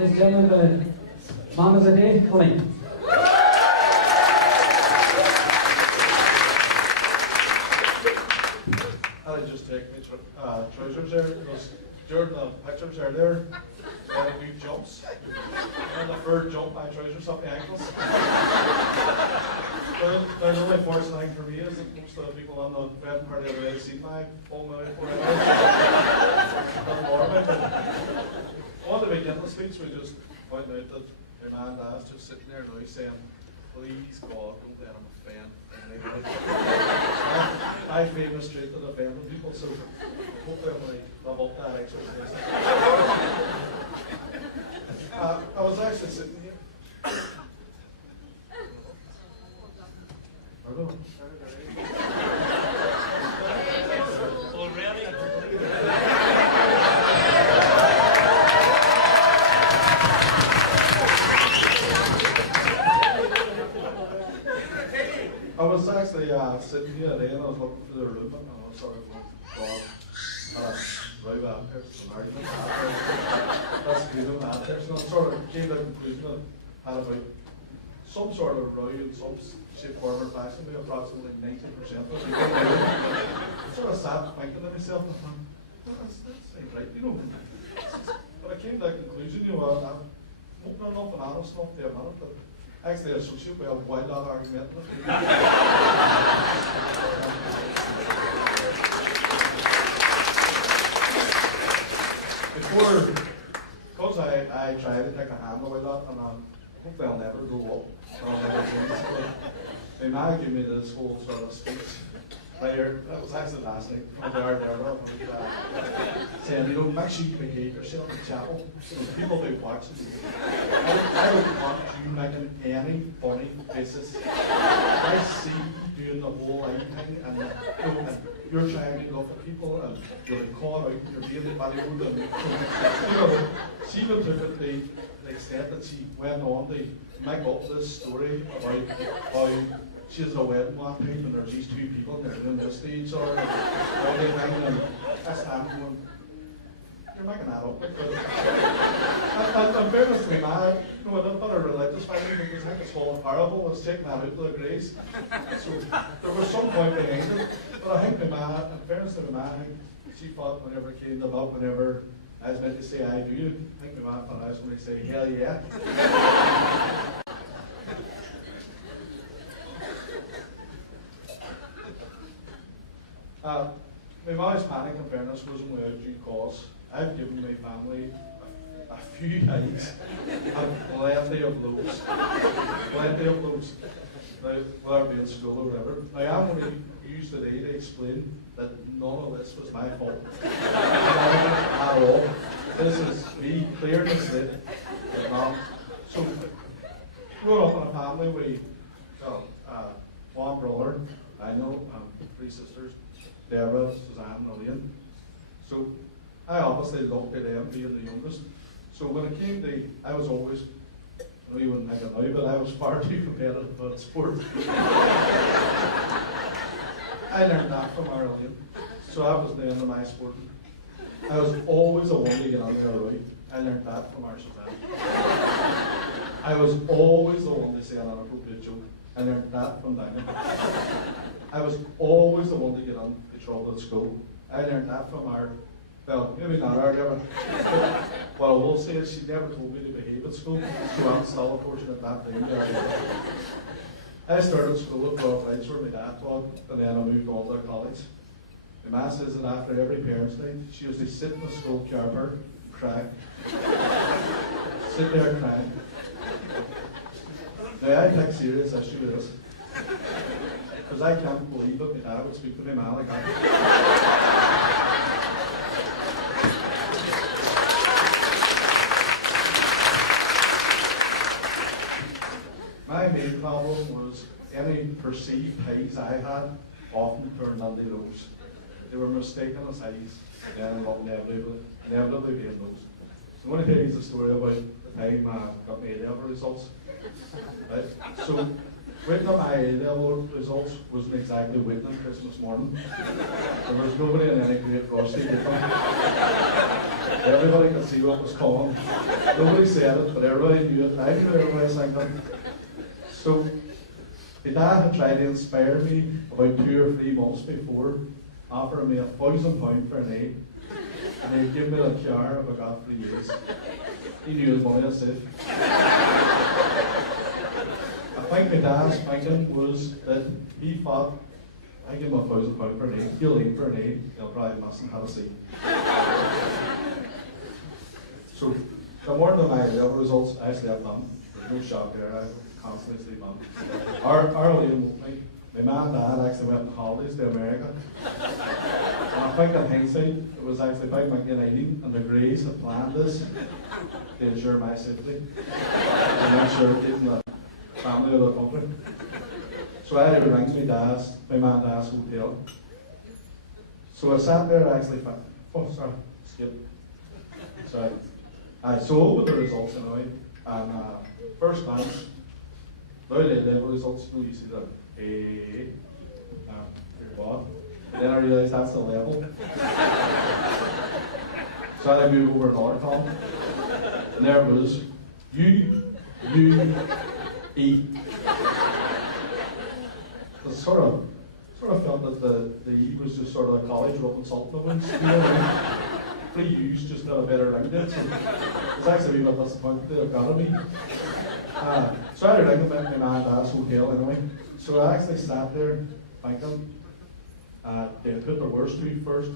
ladies and gentlemen, the man of the day, Colleen. I just take my trousers there because during the pictures earlier, when I do jumps, and the third jump, my trousers up my ankles. There's only fortunate thing for me is that most of the people on the wedding party have already seen my full my forever. On the beginning of the speech, we just pointed out that your man Dad's just sitting there now saying, please God, don't let him offend anybody. I famous trait of offending people, so hopefully I'm going to love up that exercise. I was actually sitting here. Already? I was actually sitting here today and I was looking for the room and I was sort of like, God, had a row out there, some argument out there, that's good out there. So I sort of came to the conclusion that I had about some sort of row in some shape, form or fashion, maybe approximately 90% of it. I sort of sat thinking to myself and thought, well, that's ain't right, you know. But I came to the conclusion, you know, I'm open enough and honest enough to admit it, but actually, I associate with a wild out argument. Because I tried to take a hand away that, and hopefully I'll never grow up. I'll never change. But my gave me this whole sort of speech right here. That was actually last night from the Art Era. Saying, you know, make sure you behave yourself in chapel. So people do watching. I don't want you making any funny faces. I see you doing the whole line thing, and you know, and you're trying to look at people, and you're caught out, you're being valuable, and you know, she even took it to the extent that she went on to make up this story about how she has a wedding one time and there's these two people and they're doing this to each other and all the time, and that's time going, you're making that up. In fairness to me, man, you know, I'm not a religious family because I think it's all a parable, I was taking that out to the grace. So there was some point behind it. But I think my man, in fairness to my man, I think she thought whenever it came to love, whenever I was meant to say I do, I think my man thought I was going to say hell yeah. My mom's panic, in fairness, wasn't without due cause. I've given my family a few times and plenty of blows. Plenty of blows. Now, whether it be in school or whatever. Now, I'm going to use today to explain that none of this was my fault. At all. This is me clear as day. So, growing up in a family, we got one brother, Daniel, and three sisters, Deborah, Suzanne, and Elaine. So I obviously looked at them being the youngest. So when it came to, I was always, I know you wouldn't think it now, but I was far too competitive about sport. I learned that from our Elaine. So I was the end of my sporting. I was always the one to get on the right. I learned that from our Suzanne. I was always the one to say an inappropriate joke. I learned that from Daniel. I was always the one to get into trouble at school. I learned that from our, well, maybe not our Deborah. What I will say is she never told me to behave at school, so I'm still unfortunate that thing. I started school at Royal College where my dad taught, and then I moved on to college. My mum says that after every parents' night, she used to sit in the school car park, cry. Sit there crying. Now I take serious issue with this. Because I can't believe that my dad would speak to my man like that. My main problem was any perceived highs I had often turned into lows. They were mistaken as highs, and ended up inevitably being lows. So I want to tell you the story about the time I got my A-level results. Right? So, waiting on my A-level results wasn't exactly waiting on Christmas morning. There was nobody in any great rush to get them. Everybody could see what was coming. Nobody said it, but everybody knew it. I knew what everybody was thinking. So, my dad had tried to inspire me about 2 or 3 months before, offering me £1,000 for an egg. And he'd give me the car if I got 3 years. He knew his money, I said. I think my dad's thinking was that he thought, I give him £1,000 for an egg, he'll aim for an egg, he'll probably mustn't have a seat. So, the more than my level results, I slept on. There's no shock there, I constantly sleep on. Our Liam woke me. My mum and dad actually went on holidays to America. And I think in hindsight, it was actually about 1990, and the Greys had planned this to ensure my safety. To make sure keeping the family out of the country. So I had to ring my mum and dad's hotel. So I sat there actually, skip. Sorry. So over the results anyway, and first glance, very level results, you see the A, your quad. And then I realised that's the level. So I had to move over another column. And there it was, U, E. I sort of felt that the E was just sort of a college rubbing salt in the winds. You know what I mean? 3 U's just got a better ring to it. So it's actually a bit disappointed they've got me. So I had to ring them at my mum and dad's hotel anyway. So I actually sat there thinking, they put the worst 2 first,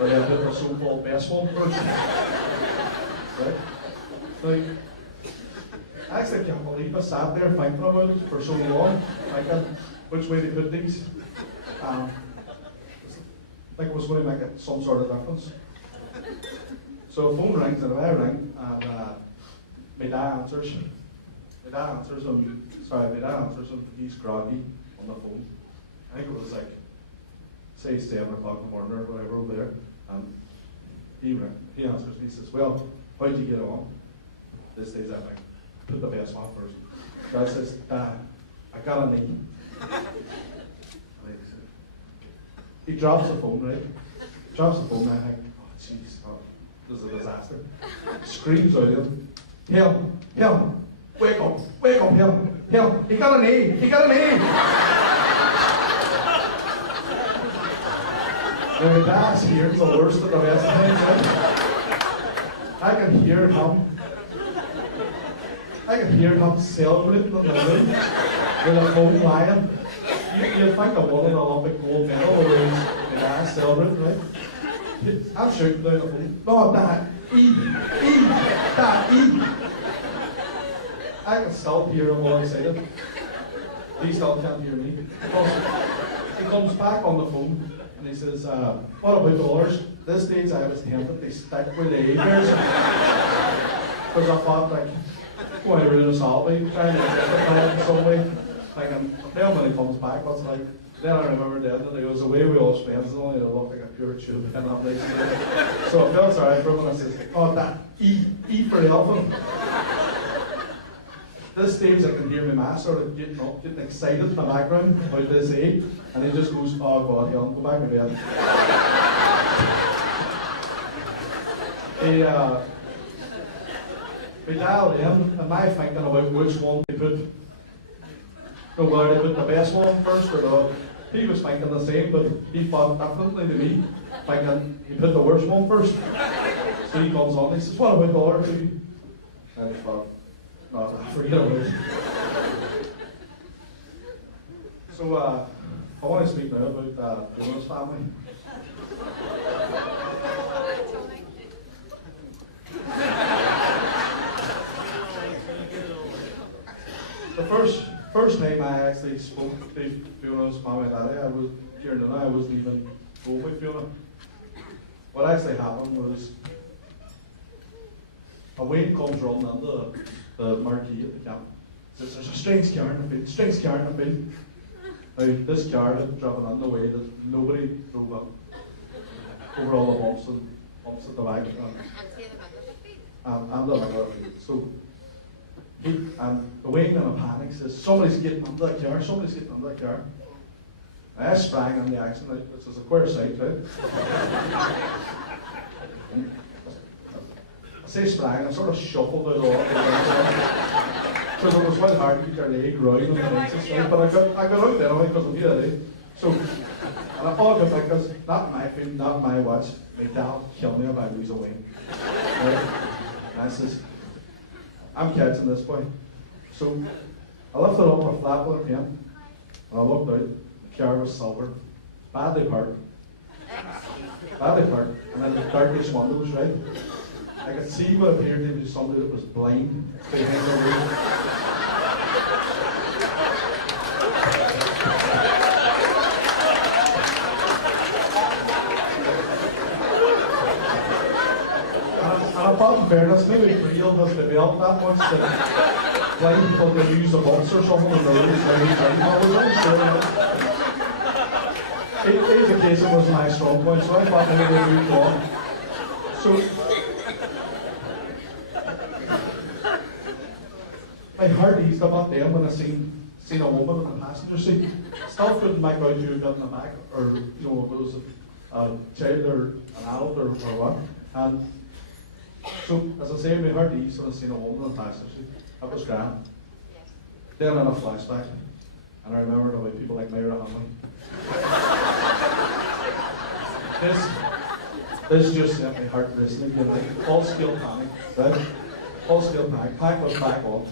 or they put the so-called best one first. Right? Like, I actually can't believe I sat there thinking about it for so long, thinking which way they put these. I think it was going to make some sort of difference. So a phone rings and I ring and my dad answers. My dad answers and he's groggy on the phone. I think it was like, say 7 o'clock in the morning or whatever over there. And he answers and he says, well, how'd you get on? This stage I think, put the best one first. Dad says, Dad, I got a knee. He drops the phone, right? Drops the phone and I think, oh jeez, this is a disaster. Screams out at him, help, wake up, help, he got an A. Now my dad's hearing the worst of the rest of things, right? I can hear him celebrating in the room with a phone lying. You'd think I won an Olympic gold medal or my dad's celebrating, right? I'm shouting down the phone, no, Dad, Dad, E. I can still hear him all excited. He still can't hear me. He comes back on the phone and he says, what about dollars? This stage I was tempted to stick with the A-bears. Because I thought, like, going to ruin us all by trying to get it in some way. Thinking, then when he comes back, what's like, then I remember then that he was away with all his friends and only looked like a pure tube and I'm like, so I felt sorry for him and I said, oh, that E for elephant. This stage I can hear my ma sort of getting up, getting excited in the background about this A, and he just goes, oh God, Helen, go back to bed. We dialed in, and my thinking about which one they put, whether they put the best one first or not. He was thinking the same, but he thought differently to me, thinking he put the worst one first. So he comes on, he says, what about the other 2? And I thought, no, forget about it. So I want to speak now about Jonah's family. The first time I actually spoke to Fiona's mum and daddy, I wasn't even going with Fiona. What actually happened was a Wayne comes running into the marquee at the camp. Says, there's a strange car in the field, Now, this car had driven on the way that nobody drove up. Over all the bumps at the back. And the middle of the field. So, the Wayne in a panic says, somebody's getting under that car, I sprang on the accident, which was a queer sight, right? say sprang, I sort of shuffled it off. Because it was quite hard to keep your leg round on the legs and stuff, but I got out anyway because I'm here. So, and I thought about it because not my film, not my watch, my dad killed me if I lose a wing. Right? And I says, I'm catching this boy. So, I lifted up my flat with a pen, and I looked out, the car was silver, badly parked, and then the darkish windows, right? I could see what appeared to be somebody that was blind behind the wheel. And I thought in fairness, maybe real has developed that much that blind people can use a bus or something in the roads when he's driving. I was unsure. Education was my strong point, so I thought maybe they moved on. So, my heart eased about them when I seen a woman in the passenger seat. Still couldn't make out who got in the back, or you know, if it was a child or an adult or what. And so, as I say, my heart eased when I seen a woman in the passenger seat. That was grand. Then I had a flashback, and I remembered about people like Myra Hanley. This just set my heart racing again, like full scale panic, right? Full scale panic. Panic was back on.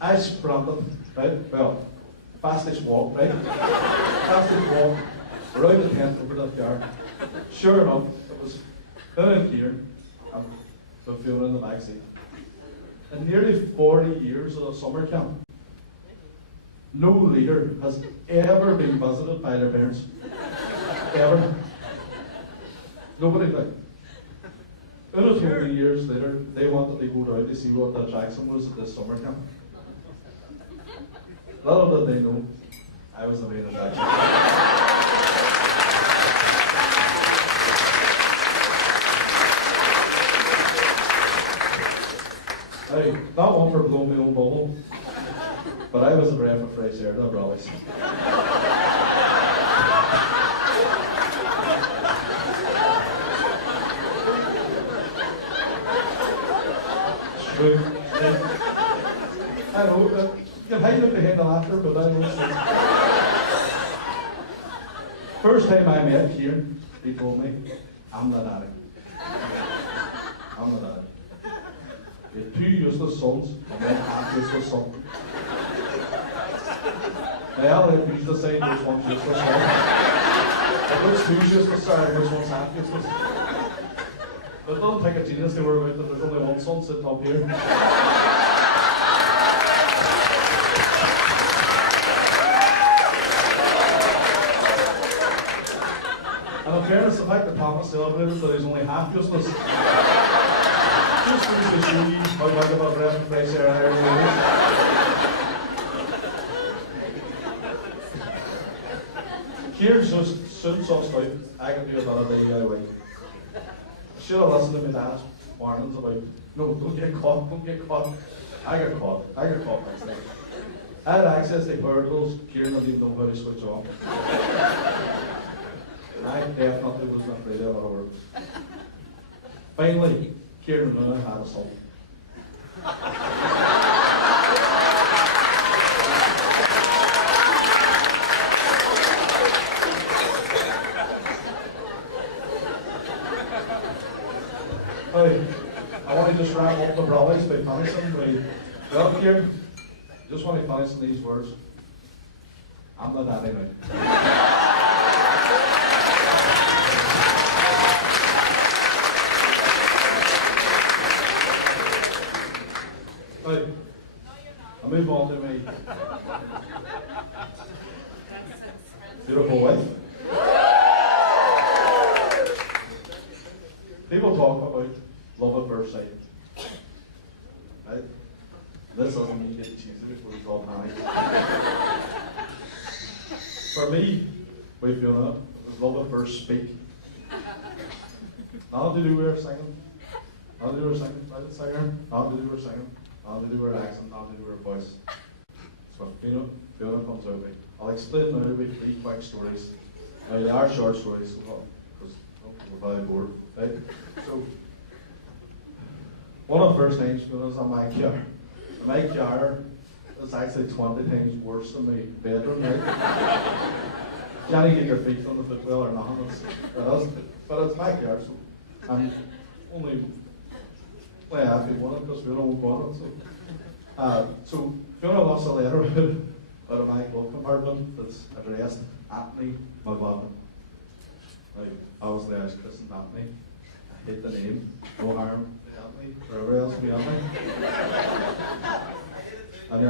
I sprinted, right? Well, fastest walk, right? Fastest walk, around the tent over that car. Sure enough, it was in gear, and the fuel in the back seat. In nearly 40 years of the summer camp, no leader has ever been visited by their parents. Ever. Nobody did. Una told me years later they wanted to go down to see what the attraction was at this summer camp. Little did they know, I was the main attraction. Hey, not one for blowing my own bubble, but I was a breath of fresh air, that rallies. True. I know, you can hide it behind the laughter, but I know. First time I met Kieran, he told me, I'm not addict. I'm not addict. You have 2 useless sons, and then half useless son. Now, I'll used to say which one's useless, right? If it's 2 useless, sorry, which one's half useless. But don't take a genius to work out that there's only one son sitting up here. And in fairness, the fact that Thomas celebrated that he's only half useless just goes to show you how bad of a breath of fresh air I really is. Kieran soon sussed out I can do a bit of DIY. Should have listened to my dad's warnings about, no, don't get caught, don't get caught. I got caught next time. I had access to power tools, Kieran didn't know how to switch on. I definitely wasn't afraid of our work. Finally, Kieran and I had a son. I want to just wrap up the rallies by finishing by, well, Kieran, just want to finish in these words. I'm not that anyway. Right, I move on to my beautiful wife. People talk about love at first sight. Right? This doesn't mean getting cheesy before it's all married. For me, we feel that it was love at first speak. Not to do with her singing, not to do with her singing, right, singer, not to do with her singing, not to do with her accent, not to do with her voice. So Fiona comes over me. I'll explain now with 3 quick stories. Now they are short stories, because we're probably bored, right? So one of the first things was on my car. And my car is actually 20 times worse than my bedroom, right? Can't get your feet on the footwell or nothing. But it's my car, so I'm only happy with it because we don't want it. So Fiona lost a letter out of my glove compartment that's addressed Anthony McLaughlin. Like, obviously I was christened Anthony. I hate the name. No harm to Anthony, wherever else we Anthony. And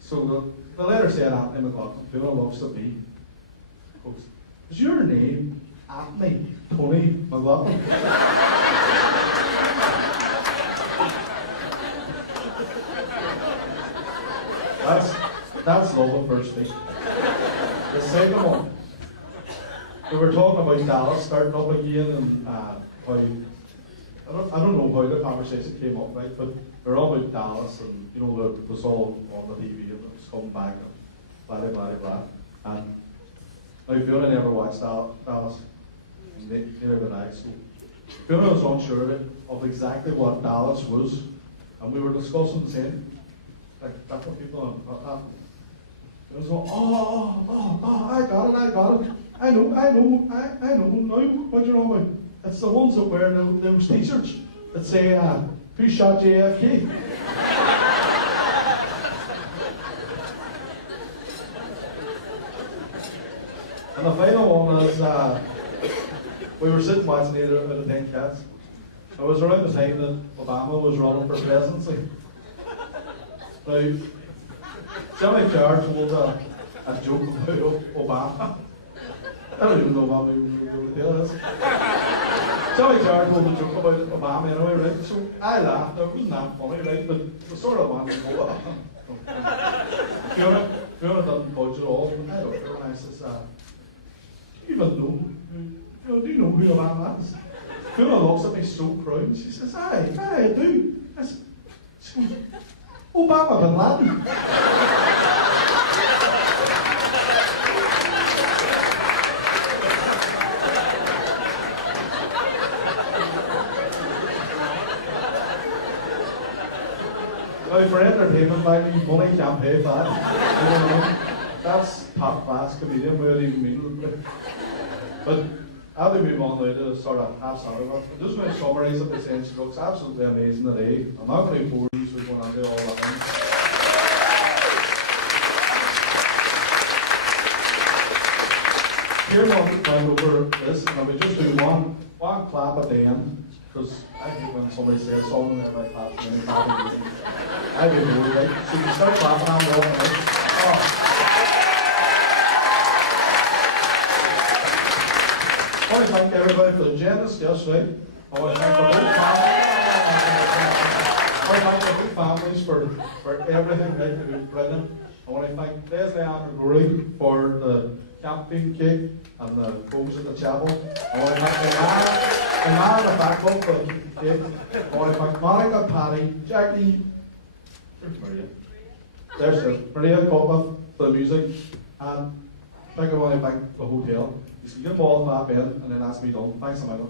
so the letter said Anthony McLaughlin. Fiona loves to be. Goes, is your name Anthony Tony McLaughlin? That's love at first sight. The second one, we were talking about Dallas starting up again, and how I don't know how the conversation came up, right? But we were all about Dallas, and you know it was all on the TV, and it was coming back, and blah blah blah blah. And now Fiona never watched Dallas, neither did I. So Fiona was unsure of exactly what Dallas was, and we were discussing the same. Like, that's what people on. It was going, I got it. I know. Now, what do you know about? It's the ones that wear those t-shirts that say, who shot JFK? And the final one is, we were sitting watching it at the 10 Cats. It was around the time that Obama was running for presidency. Now, Jimmy Carr told a joke about Obama. I don't even know what we were going to tell this. Jimmy Carr told a joke about Obama anyway, right? So I laughed. It wasn't that funny, right? But we sort of wanted to go, Fiona doesn't budge at all. I looked at her and I says, do you even know? Do you know who Obama is? Fiona looks at me so proud. She says, aye, I do. I said, she goes, Obama bin Laden. Now, for entertainment value, money can't pay for that. That's top class comedian, we don't even mean it. But I'll be moving on now to sort of half salary. I'm just going to summarise it by saying she looks absolutely amazing today. I'm not going to bore you, so we're going to do all that things. Here one went over this, and we just do one clap at the end, because I hate when somebody says something and everybody claps and then clapping again. I do know, right? So you start clapping, I'm walking out. Oh. I want to thank everybody for the generous gifts, right? I want to thank the whole family. I want to thank the whole families for everything, right? They've been brilliant. I want to thank Leslie Ann McGrory for the camping cake and the bows at the chapel. I want to thank the man in the back up for the cake. I want to thank Monica, Patty, Jackie, there's Maria. There's the Maria Coppa for the music. And I want to thank the hotel. You can get them all in that bed and then that's me done. Thanks a million.